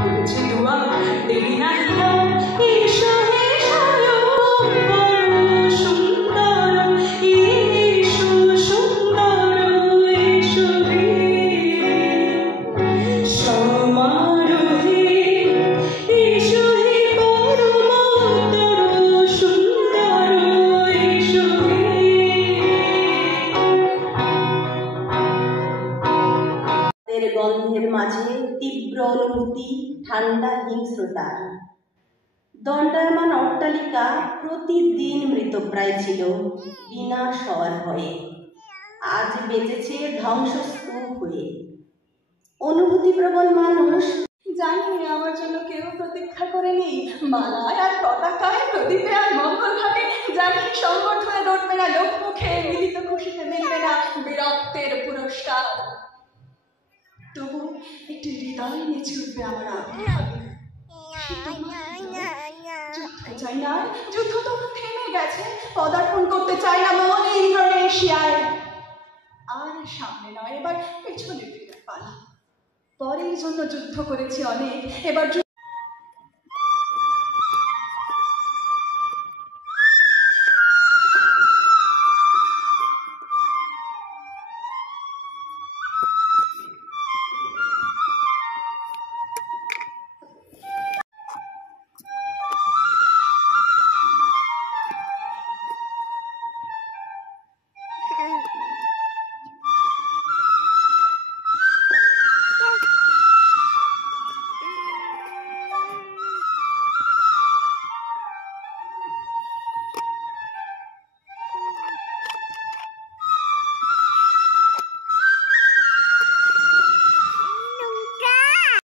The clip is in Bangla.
করেছে দোয়া দেরি না এসো এসো বড় সুন্দর এসো সুন্দর এসো রে সমারোহে এসো হে পরমতর সুন্দর এসো রে গন্ধের মাঝে তীব্র অনুভূতি ঠান্ডা হিংস্রতার দণ্ডায়মান অট্টালিকা প্রতিদিন মৃতপ্রায় ছিল বিনাশ হওয়ার ভয়ে আজ বেঁচেছে ধ্বংসস্তূপ হয়ে অনুভূতিপ্রবণ মানুষ জানি আমার জন্য কেউ প্রতীক্ষা করেনি মালায় আর পতাকায় প্রদীপে আর মঙ্গল ঘাটে জানি সংবর্ধনে দৌড়বে না লোকমুখে মিলিত খুশিতে মিলবে না বীরত্বের পুরস্কার তবু একটি হৃদয় নেচে উঠবে আমার আবির্ভাবে যুদ্ধ চাই না যুদ্ধ তো থেমে গেছে পদার্পণ করতে চাই না মন ইন্ডোনেশিয়ায় আর সামনে নয় এবার পেছনে ফিরে পালা পরের জন্য যুদ্ধ করেছি অনেক এবার